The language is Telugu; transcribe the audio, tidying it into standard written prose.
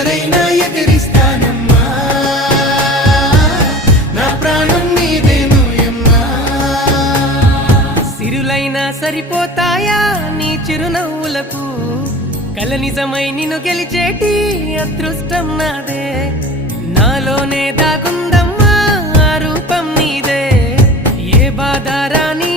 ఎవరైనా ఎదిరిస్తానమ్మా, నా ప్రాణం నీదేనోయమ్మా. సిరులైనా సరిపోతాయా నీ చిరునవ్వులకు, కల నిజమై నిన్ను గెలిచేటి అదృష్టం నాదే. నాలోనే దాగుందమ్మా ఆ రూపం నీదే, ఏ బాధ రాని